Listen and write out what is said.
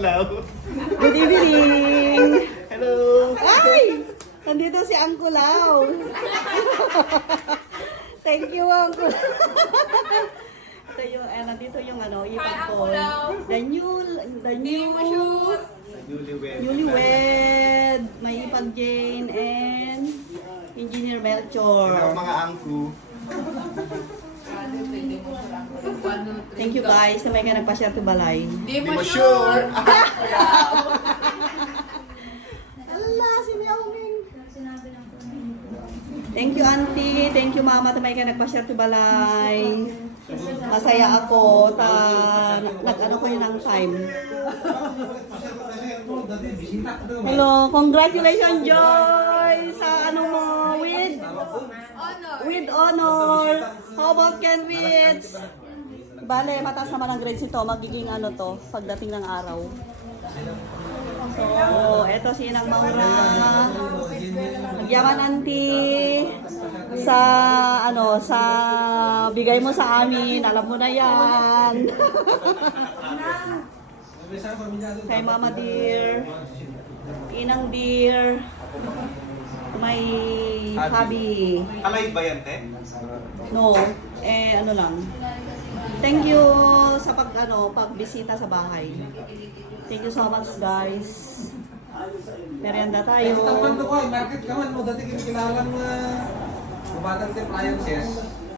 Hello. Good evening! Hello. Ay! Nandito si Uncle Lau. Thank you, Uncle. Ito yung, nandito yung ipag ko. The newlywed. May ipag Jane and Engineer Melchor. Hello mga angku. Thank you guys na may ka nagpa-share to Balay. Di mo sure. Allah, si Miaoming. Thank you, auntie. Thank you, mama, na may ka nagpa-share to Balay. Masaya ako. Nag-ano ko yun ng time. Hello, congratulations, Joy! Sa ano mo, with honor. How about Ken Ritz? Bale, mataas naman ang grades ito. Magiging ano to, pagdating ng araw. So, eto si Inang Maura. Nagyaman auntie. Sa bigay mo sa amin. Alam mo na yan. Kay Mama dear. Inang dear. May hubby. Alive ba yan, te? No, ano lang. Thank you sa pagbisita sa bahay. Thank you so much, guys. Merienda tayo. Market ka man mo, dati kilala mo na batang appliances.